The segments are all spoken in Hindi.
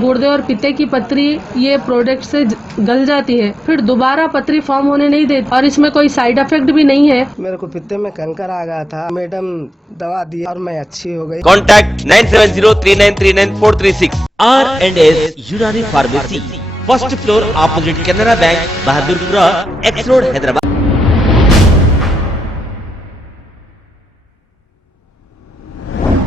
गुर्दे और पित्ते की पथरी ये प्रोडक्ट से गल जाती है, फिर दोबारा पथरी फॉर्म होने नहीं देती और इसमें कोई साइड इफेक्ट भी नहीं है। मेरे को पित्ते में कैंकर आ गया था, मैडम दवा दी और मैं अच्छी हो गई। कॉन्टैक्ट 9703939436 R&S यूनानी pharmacy, first floor opposite Canara bank, Bahadurpura, x road, Hyderabad.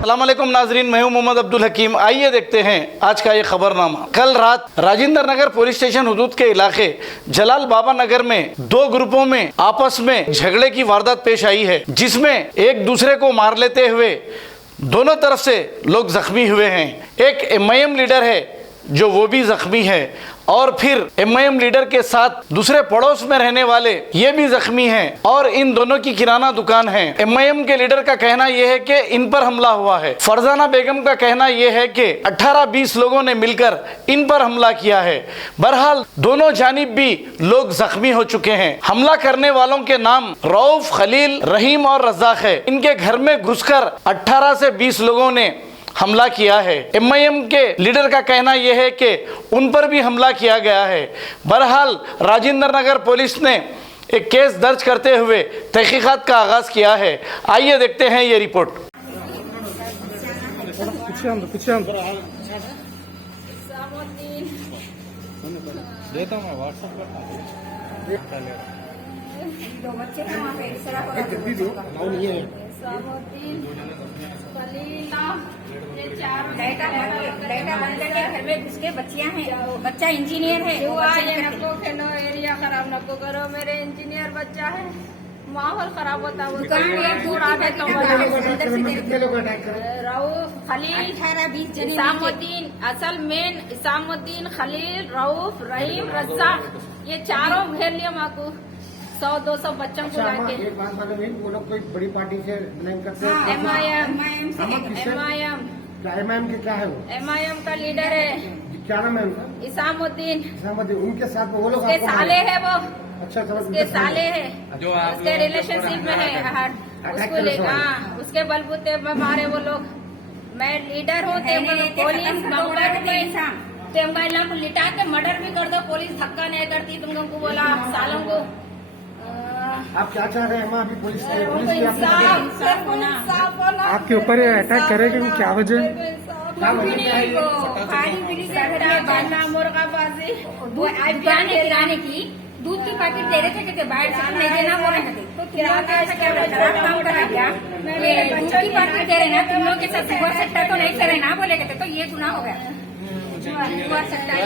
अस्सलामुअलैकुम नाजरीन, मैं हूं मोहम्मद अब्दुल हकीम। आइए देखते हैं आज का ये खबरनामा। कल रात राजेंद्र नगर पुलिस स्टेशन हुदूद के इलाके जलाल बाबा नगर में दो ग्रुपों में आपस में झगड़े की वारदात पेश आई है, जिसमें एक दूसरे को मार लेते हुए दोनों तरफ से लोग जख्मी हुए हैं। एक एमआईएम लीडर है जो वो भी जख्मी है और फिर एमआईएम लीडर के साथ दूसरे पड़ोस में रहने वाले ये भी जख्मी हैं और इन दोनों की किराना दुकान है। एमआईएम के लीडर का कहना यह है कि इन पर हमला हुआ है। फरजाना बेगम का कहना यह है कि 18-20 लोगों ने मिलकर इन पर हमला किया है। बहरहाल दोनों जानिब भी लोग जख्मी हो चुके हैं। हमला करने वालों के नाम रऊफ, खलील, रहीम और रज़ाक है। इनके घर में घुसकर 18 से 20 लोगों ने हमला किया है। एमआईएम के लीडर का कहना यह है कि उन पर भी हमला किया गया है। बहरहाल राजेंद्र नगर पुलिस ने एक केस दर्ज करते हुए तहकीकात का आगाज किया है। आइए देखते हैं ये रिपोर्ट। घर में घुस के बच्चियां हैं, बच्चा इंजीनियर है। खेलो एरिया खराब नको करो, मेरे इंजीनियर बच्चा है, माहौल खराब होता है। रऊफ, खलील, 18-20 इसामुद्दीन, असल मेन इसामुद्दीन, खलील, रऊफ, रहीम, रज़ाक, ये चारों घेर लिया माकू 100-200 बच्चों को लाके। एक बात मालूम, वो लोग कोई बड़ी पार्टी से बिलोंग करते हैं। एमआईएम के क्या है वो? एमआईएम का लीडर है। क्या नाम है उनका? इसामुद्दीन। उनके साथ में वो लोग उसके साले है वो। अच्छा, उसके साले है, उसके रिलेशनशिप में है। उसको लेगा उसके बलबूते पे मारे वो लोग। मैं लीडर हूँ, पुलिस लिटा के मर्डर भी कर दो, पुलिस धक्का नहीं करती। तुम लोग को बोला सालों को। आप क्या चाह रहे हैं? हम अभी पुलिस आपके ऊपर अटैक करेगी, क्या वजह? किराने की दूध की पैकेट दे रहे थे, बाहर से नहीं देना बोल रहे थे। तो काम करा क्या? दूध की पैकेट दे रहे ना, तुम लोग के साथ हुआ सकता तो नहीं करे ना बोले गए, तो ये गुनाह हो गया। हुआ सकता है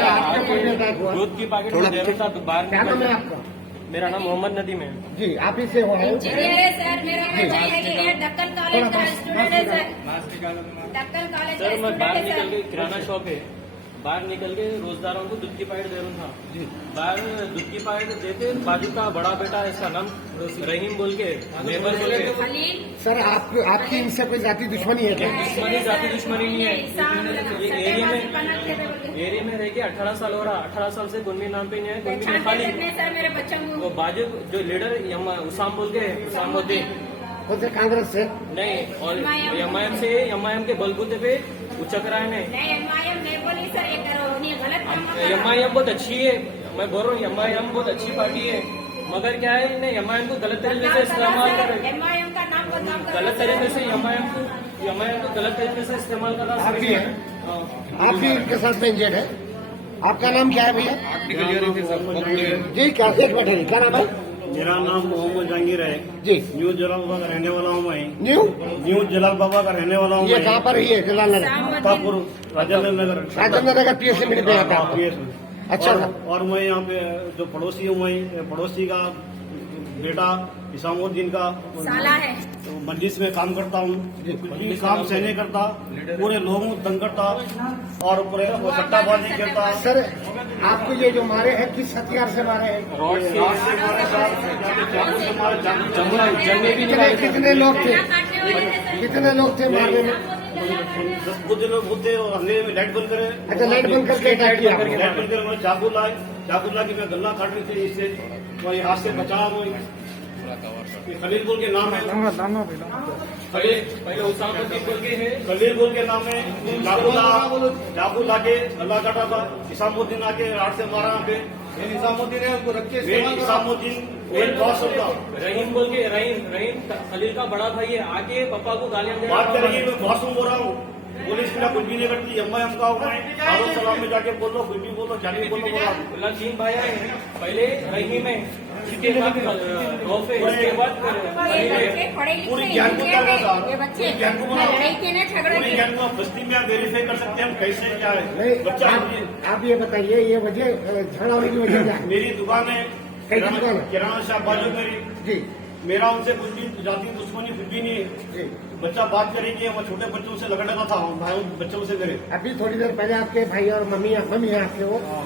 दूध की पैकेट दे रहे था बाहर। क्या नाम है आपका? मेरा नाम मोहम्मद नदीम है जी। आप ही से हो? इंजीनियर है सर, मेरा बच्चा इंजीनियर डक्कन कॉलेज का स्टूडेंट है सर। डक्कन कॉलेज का सर मैं स्टूडेंट बाहर है निकल सर। के किराना शॉप है, बाहर निकल के रोजदारों को दूध की पैकेट दे रहा था। बाहर दूध की पैकेट देते, बाजू का बड़ा बेटा, इसका नाम रहीम बोल के, लेबर बोल के। खलील सर, आपकी इनसे कोई जाति दुश्मनी है क्या? दुश्मनी जाति दुश्मनी नहीं है। एरिया में रह के 18 साल हो रहा। 18 साल से गुन्नी नाम पे नहीं है, गुन्नी में खाली। सर मेरे बच्चों को वो बाजू जो लीडर उसाम बोल के, उसामुद्दीन खुद से कांग्रेस से नहीं, और एमआईएम से, एमआईएम के बलबूते पे उच्चक राय ने। एमआईएम नहीं बोली सर, ये करो नहीं, गलत काम एमआईएम बहुत अच्छी है, मैं बोल रहा हूँ एमआईएम बहुत अच्छी पार्टी है, मगर क्या है इन्हें एमआईएम को गलत तरीके से इस्तेमाल कर रहे हैं। एमआईएम का नाम बदनाम कर गलत तरीके से एमआईएम को गलत तरीके से इस्तेमाल कर रहा आप भी हैं? आप भी इनके साथ में इंजर्ड है? आपका नाम क्या है भैया? जी क्या, एक मिनट है, क्या नाम है? मेरा नाम मोहम्मद जहांगीर है जी। न्यू जलाल बाबा का रहने वाला हूँ मैं। न्यू जलाल बाबा का रहने वाला हूँ। ये कहाँ पर है? जलाल नगर, पापुर, राजेंद्र नगर। राजेंद्र नगर पीएससी मिल पे आता है। अच्छा। और मैं यहाँ पे जो पड़ोसी हूँ, मैं पड़ोसी का बेटा इसामुद्दीन का साला है। मस्जिद में काम करता हूँ। काम सहने करता, पूरे लोगों को तंग करता और पूरे सट्टाबाजी करता। सर, आपको ये जो मारे हैं किस हथियार से मारे हैं? कितने लोग थे? कितने लोग थे मारने में? 10 लोग होते और अंधेरे में लाइट बंद करे। अच्छा, लाइट बंद करके अटैक किया। लाइट बंद करे, चाकू ला के मैं गला काट रही थी, इससे वही हाथ से बचा। खलील बोल के नाम है, पहले उसामुद्दीन बोल के है, खलील बोल के नाम है। चाकू ला के गला काटा था। इसामुद्दीन आके राड से मारा पे। इसामुद्दीन है, उसको रख के इसामुद्दीन बॉस होता। रहीम बोल के, रहीम खलील का बड़ा भाई है, आके पापा को गालियां दे रहा बात करेंगे, मैं बॉस बोल रहा हूँ। पुलिस मेरा कुछ भी नहीं करती। एम का दारुल सलाम में जाके बोलो, कुछ भी बोलो, क्या नहीं बोलो। बोला 3 भाई है, पहले रहीम है, इसके बाद रऊफ है, इसके बाद खलील है। पूरी ज्ञान को क्या था, ये बच्चे ज्ञान को लड़ाई के ना झगड़े पूरी के। ज्ञान को बस्ती में आप वेरीफाई कर सकते हैं हम कैसे क्या है। नहीं, बच्चा आप ये बताइए, ये वजह झगड़ा होने की वजह क्या है? मेरी दुकान है, कैसी दुकान है? किराना शॉप बाजू मेरी। जी मेरा उनसे कुछ भी जाति दुश्मनी कुछ भी नहीं है। जी। बच्चा बात करेगी, मैं छोटे बच्चों से लगने था, भाई बच्चों से मेरे। अभी थोड़ी देर पहले आपके भाई और मम्मी है आपके,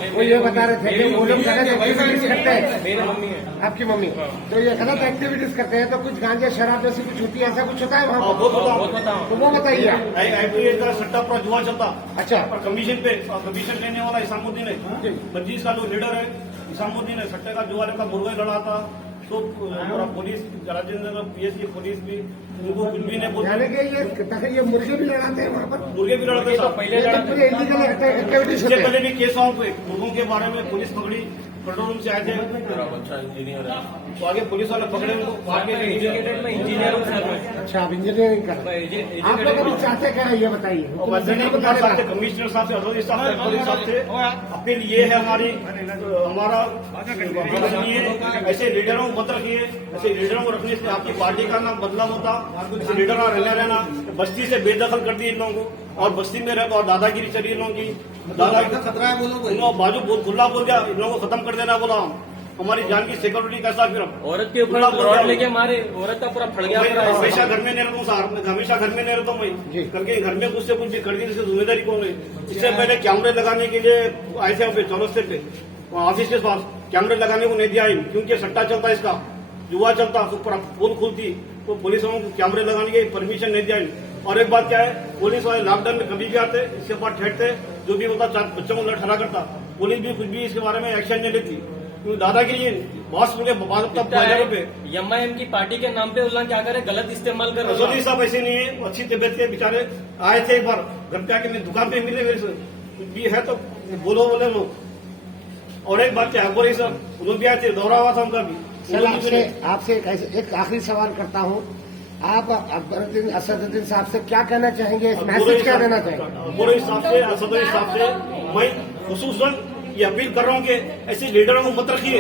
वो ये बता रहे थे कि वो लोग गलत एक्टिविटीज करते हैं। मेरी मम्मी है। आपकी मम्मी, तो ये गलत एक्टिविटीज करते हैं, तो कुछ गांजा शराब जैसी कुछ होती है, ऐसा कुछ होता है वहाँ हाँ, पर? बहुत बताओ। तो वो बताइए। IPS का सट्टा पूरा जुआ चलता। अच्छा। पर कमीशन पे, और कमीशन लेने वाला इसामुद्दीन है। जी। 25 का जो लीडर है इसामुद्दीन है। सट्टे का जुआ का मुर्गा लड़ा था। तो पूरा पुलिस, राजेंद्र नगर PS की पुलिस भी उनको कुछ भी नहीं बोलती। यानी कि ये मुर्गे भी लड़ाते हैं वहाँ पर? मुर्गे भी लड़ते साहब। पहले लड़ा इलीगल एक्टिविटीज इससे होते हैं। पहले भी केस हुआ कोई मुर्गों के बारे में, पुलिस पकड़ी, कंट्रोल रूम से आए थे। तो आगे पुलिस वाले पकड़े उनको, आगे एजुकेटेड में इंजीनियर हूँ सर मैं। अच्छा, आप इंजीनियरिंग कर रहे हैं। आप लोग अभी चाहते क्या है ये बताइए? और वैज्ञानिक कुमार साहब थे, कमिश्नर साहब से, अजोरी साहब से, अकबरी साहब से अपील ये है हमारा ये ऐसे लीडरों को मत रखिए। ऐसे लीडरों को रखने से आपकी पार्टी का नाम बदलाव होता। ऐसे लीडर रहना बस्ती से बेदखल कर दी इन लोगों को, और बस्ती में रह और दादागिरी चली इन लोगों की। दादा खतरा है, बोलो बाजू खुला बोल दिया, इन लोगों को खत्म कर देना बोला। हमारी जान की सिक्योरिटी कैसा फिर औरत के ऊपर रॉड लेके मारे, औरत का पूरा फट गया। हमेशा घर में नहीं रहता हूँ सर, हमेशा घर में नहीं रहता हूँ मैं। करके घर में कुछ से कुछ भी कर दी, इसकी जिम्मेदारी कौन है? इससे पहले कैमरे लगाने के लिए आए थे पे चौरस्ते पे, ऑफिस के पास कैमरे लगाने को नहीं दिया है, क्योंकि सट्टा चलता इसका, जुआ चलता, तो पोल खुलती, तो पुलिस वालों को कैमरे लगाने की परमिशन नहीं दिया। और एक बात क्या है, पुलिस वाले लॉकडाउन में कभी भी आते, इसके बाद ठहरते, जो भी होता बच्चों को लड़ ठहरा करता। पुलिस भी कुछ भी इसके बारे में एक्शन नहीं लेती। दादागिरी बॉस मुझे MIM की पार्टी के नाम पे उल्लान क्या करे, गलत इस्तेमाल कर रहे हैं। साहब ऐसे नहीं है, अच्छी तबियत के बेचारे आए थे एक बार घर पे आके, मेरी दुकान पे मिले मेरे से, कुछ भी है तो बोले लोग। और एक बात है, अकबर साहब उन्होंने भी आए थे, दौरा हुआ था उनका भी। सर, आपसे एक आखिरी सवाल करता हूँ, आप अकबरुद्दीन असदुद्दीन साहब से क्या कहना चाहेंगे, इस मैसेज क्या देना चाहेंगे? अकबर साहब से, असदुद्दीन साहब से मैं खुसूसन ये अपील कर रहा हूँ कि ऐसे लीडरों को मत रखिए।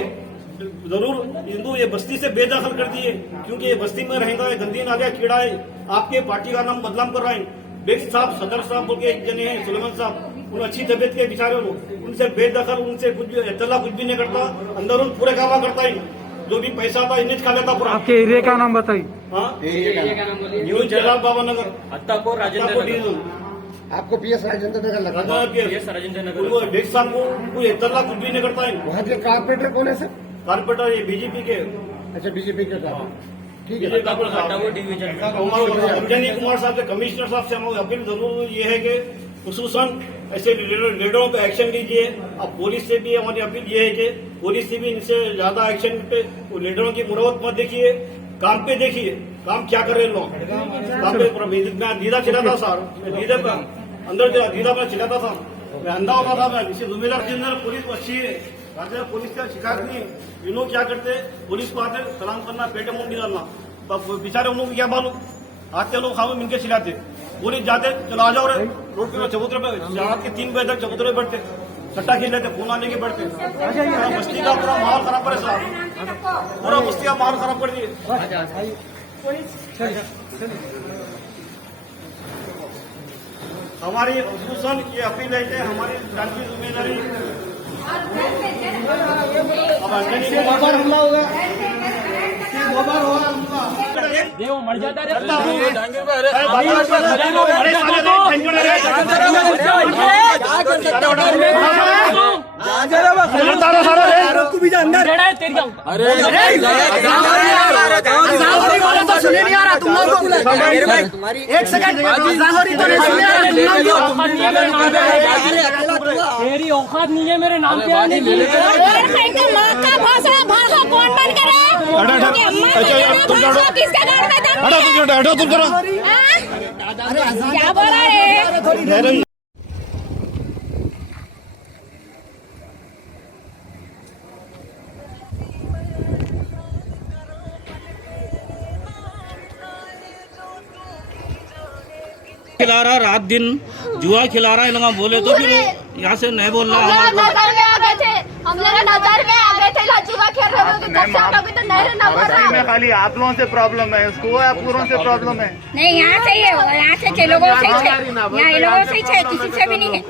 जरूर हिंदू ये बस्ती से बेदखल कर दिए, क्योंकि ये बस्ती में रहेगा, ये गंदी नालिया कीड़ा है, आपके पार्टी का नाम बदनाम कर रहा है। बेग साहब, सदर साहब बोल के एक जने हैं, सुलेमान साहब, उन अच्छी तबियत के बेचारे लोग, उनसे बेदखल, उनसे कुछ भी इत्तला कुछ भी नहीं करता, अंदर पूरे काम करता है, जो भी पैसा था इन्हें खा लेता पूरा। आपके एरिया का नाम बताइए। न्यू जलाल बाबा नगर, अत्तापुर, राजेंद्र नगर। आपको PS राजेंद्र नगर लगता है? राजेंद्र नगर। डेढ़ साल को कोई इत्तला कुछ भी नहीं करता है। वहाँ के कारपोरेटर कौन है सर? कारपोरेटर ये BJP के। अच्छा, BJP के कारपोरेटर, ठीक है। अत्तापुर डिवीजन। अंजनी कुमार साहब से, कमिश्नर साहब से हमारी अपील जरूर ये है कि खुसूसन ऐसे लीडरों पे एक्शन लीजिए। अब पुलिस से भी हमारी अपील ये है कि पुलिस से भी इनसे ज्यादा एक्शन पे, लीडरों की मुरावत मत देखिए, काम पे देखिए, काम क्या कर रहे हैं लोग। काम पे मैं दीदा चिल्लाता सर, मैं दीदा पर अंदर दीदा पर चिल्लाता था, मैं अंधा होता था, मैं इसे जिम्मेदार के अंदर पुलिस को अच्छी है, पुलिस का शिकायत नहीं है। ये लोग क्या करते, पुलिस को आते सलाम करना, पेटे मुंह निकालना, तब बेचारे उन लोग को क्या मालूम, आते लोग खाओ मिलकर चिल्लाते, पुलिस जाते चलो आ जाओ रे, रोड पे चबूतरे पे रात के 3 बजे तक चबूतरे पे बैठते, सट्टा खेल लेते, फोन आने के बैठते। बस्ती का पूरा माहौल खराब करे साहब, पूरा बस्ती का माहौल खराब कर दिए। हमारी खुसूसन ये अपील है कि हमारी जान की जिम्मेदारी। अब अंजनी को बार हमला होगा, बार होगा मर जाता रे। अंदर सुने नहीं आ रहा तुम लोग को। एक सेकंड लाहौरी तो नहीं सुने आ रहा तुम लोग को। मेरी औकात नहीं है मेरे नाम पे आने की। माँ का भाषण भाषा कौन बन करे? क्या बोल रहा है? खिला रहा रात दिन जुआ खिला रहा है लगा बोले तो फिर यहाँ से नहीं बोल रहा है। नजर में आ गए थे, हम लोग नजर में आ गए थे जुआ खेल रहे थे। कब से आप लोग तो नहीं ना बोल रहा में खाली आप लोगों से प्रॉब्लम है, उसको या पूरों से प्रॉब्लम है? नहीं, यहाँ से ही है, यहाँ से लोगों से ही है, यहाँ ये लोगों से ही है, किसी से भी नहीं है।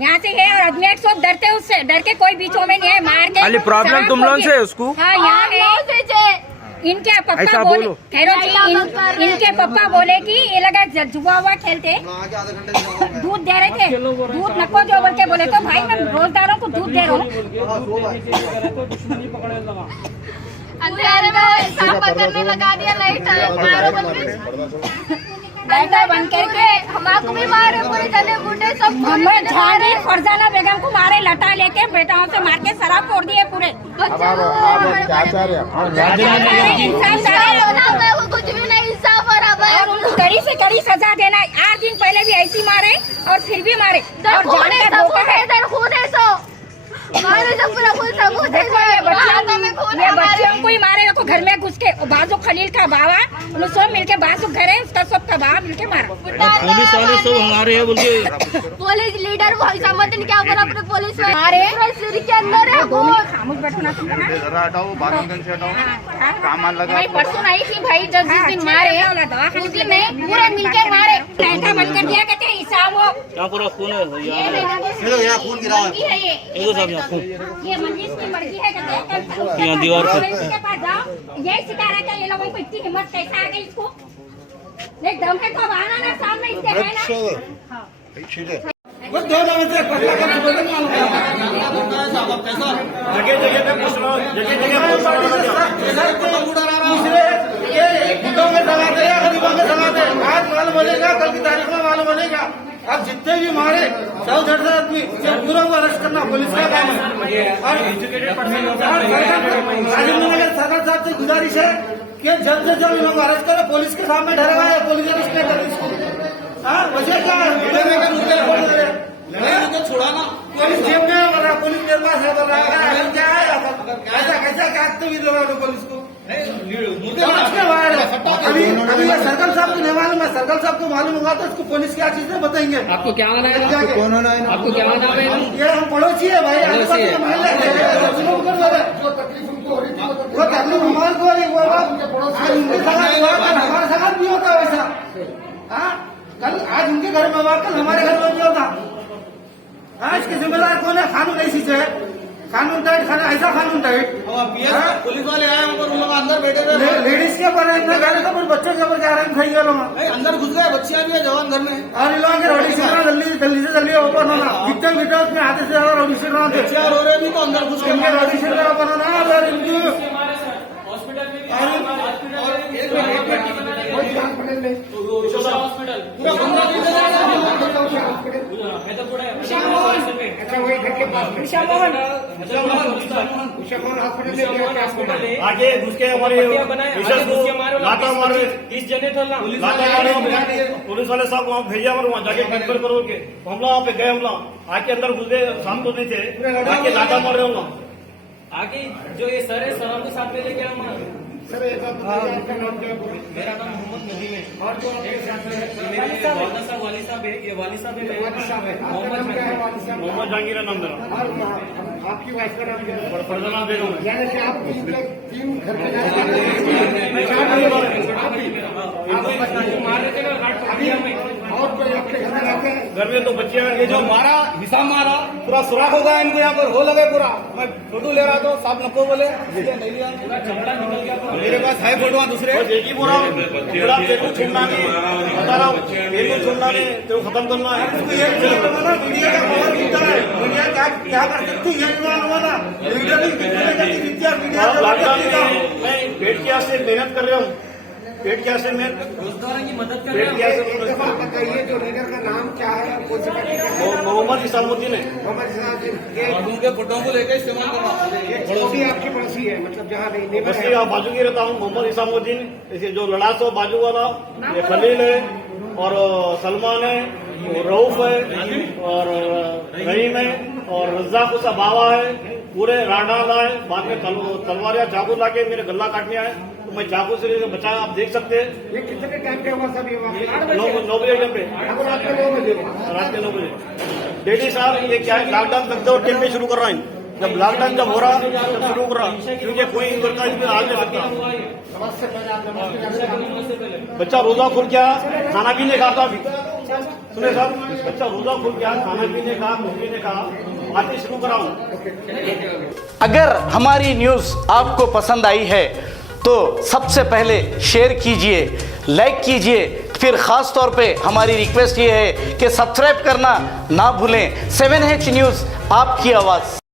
यहाँ से है और आदमी सब डरते उससे, डर के कोई बीचों में नहीं है, मार के खाली प्रॉब्लम तुम लोगों से उसको। हाँ, यहाँ है। इनके पप्पा बोले, इनके पप्पा बोले कि ये लगा जुआ हुआ खेलते, दूध दे रहे थे, दूध नको जो बोल के बोले तो भाई मैं रोजदारों को दूध दे रहा हूँ। अंधेरे में सांप करने लगा दिया, लाइट बंद करके हमारे भी मारे, पूरे जने बूढ़े सब हमें झाड़ी फरजाना बेगम को मारे, लटा लेके बेटाओं से मार के शराब फोड़ दिए पूरे। कुछ भी नहीं, इंसाफ बराबर और उनको कड़ी से कड़ी सजा देना। 8 दिन पहले भी ऐसी मारे और फिर भी मारे और जान का धोखा है। ये बच्चियों को ही मारे, देखो घर में घुस के बाजू खलील का बाबा उन्हें सब मिलके बाजू घर है उसका सब का बाबा मिलके मारा। पुलिस वाले सब हमारे है बोल के पुलिस लीडर क्या बोला अपने पुलिस में मारे सिर के अंदर है। खामोश बैठो ना तुम, हटाओ बाथरूम से हटाओ, कामान लगा। परसों आई थी भाई, जब जिस दिन मारे उस दिन नहीं पूरे मिलके मारे, लाइटा बंद कर दिया कहते हिसाब हो। यहाँ पूरा खून है, यहाँ खून गिरा है, ये मंजिल की मर्जी है कहते यहाँ दीवार पर के पास जाओ, यही सिखा रहा है। ये लोगों को इतनी हिम्मत कैसे आ गई इसको? देख दम है तो आना ना सामने इससे है ना। जगह जगह पे पूछ रहा हूँ, जगह जगह आज मालूम बनेगा, कल की तारीख में मालूम बनेगा। अब जितने भी मारे 100-150 आदमी पूरा को अरेस्ट करना पुलिस का काम है। राजेंद्र नगर सरकार साहब से गुजारिश है कि जल्द से जल्द लोग अरेस्ट करें, पुलिस के सामने ठहरा हुआ है, पुलिस अरेस्ट नहीं कर इसको। हाँ वजह क्या है? छोड़ा ना, पुलिस जेब में बोल रहा, पुलिस मेरे पास है बोल रहा है, क्या है ऐसा कैसा काटते भी दे रहा है पुलिस को। अभी ये सर्कल साहब को नहीं मालूम है, सर्कल साहब को मालूम होगा तो इसको पुलिस क्या चीज है बताएंगे। आपको क्या माना है? कौन होना है? आपको क्या माना है? ये हम पड़ोसी है भाई, वो तकलीफ हमारे को हमारे साथ भी होता है वैसा। हाँ कल आज उनके घर में हुआ, कल हमारे घर में भी होगा। हाँ इसके जिम्मेदार कौन है? कानून ऐसी से कानून टाइट, खाना ऐसा कानून टाइट। पुलिस वाले आए उन लोग अंदर बैठे थे, लेडीज के ऊपर है, गाड़ी के ऊपर बच्चों के ऊपर जा रहे हैं, खाई गए लोग अंदर घुस गए, बच्चियां भी है जवान घर में। और इन लोगों के रोडी से जल्दी से जल्दी ओपन होना, जितने मीटर उसमें आते से रोडी से बच्चियां रो रहे भी तो अंदर घुस के रोडी से ओपन होना। और इनकी आगे घुस के हमारे लाता मारे 30 जने थे ना, पुलिस वाले साहब वहाँ भेजा और वहाँ जाके कंट्रोल करो के हम लोग वहाँ पे गए, हम लोग आके अंदर घुस गए, शाम को नहीं थे, आके लाता मार रहे हम लोग। आगे जो ये सर है सर को साथ में लेके हम सर मेरा नाम मोहम्मद नदीम है और जो वाली साहब है, ये वाली साहब है, मोहम्मद जहांगीर नाम मेरा। आपकी वाइफ का नाम क्या है? फरजाना बेगम है। यानी कि आप तीन घर पे मार रहे थे ना, और कोई आपके घर में रहते हैं? घर में तो बच्चे, ये जो मारा हिसाब मारा पूरा सुराख हो गया इनको, यहाँ पर हो लगे पूरा। मैं फोटो ले रहा था, साहब नको बोले नहीं लिया, मेरे पास है फोटो दूसरे। एक ही बोला तेरे को छोड़ना नहीं, बता रहा हूँ तेरे को छोड़ना नहीं, तेरे को खत्म करना है। मीडिया का पावर मिलता है, दुनिया का क्या कर सकती है? हुआ था लॉकडाउन में मैं पेट की आस से मेहनत कर रहा हूँ, पेट की आस से मैं पेट की आस से एक दफा बताइए जो लीडर का नाम क्या है, कौन सी पार्टी का है? मोहम्मद इसामुद्दीन है। मोहम्मद इस्लामुद्दीन के फोटो को लेकर इस्तेमाल करना। वो भी आपकी पड़ोसी है, मतलब जहाँ नहीं बस यहाँ बाजू की रहता हूँ। मोहम्मद इसामुद्दीन, इसे जो लड़ा सो बाजू वाला, ये खलील है और सलमान है, रऊफ है और रहीम है और रज्जाक उसका बाबा है, पूरे राडाला है। बाद में तलवार या चाकू ला के मेरे गला काटने आए तो मैं चाकू से बचा, आप देख सकते हैं। ये कितने टाइम पे हुआ सब? ये 9 बजे टाइम पे, रात के 9 बजे। रात के 9 बजे। डेली साहब ये क्या है, लॉकडाउन तक तो टेम पे शुरू कर रहा है। जब लॉकडाउन जब हो रहा तब शुरू कर रहा, क्योंकि कोई इधर का इसमें आ नहीं सकता। बच्चा रोजा खुल गया, खाना भी नहीं खाता। अभी सुने साहब, बच्चा रोजा खुल गया, खाना भी नहीं खा, कुछ भी नहीं खा, बातें शुरू कराऊं। अगर हमारी न्यूज आपको पसंद आई है तो सबसे पहले शेयर कीजिए, लाइक कीजिए, फिर खास तौर पे हमारी रिक्वेस्ट ये है कि सब्सक्राइब करना ना भूलें। 7H न्यूज़, आपकी आवाज़।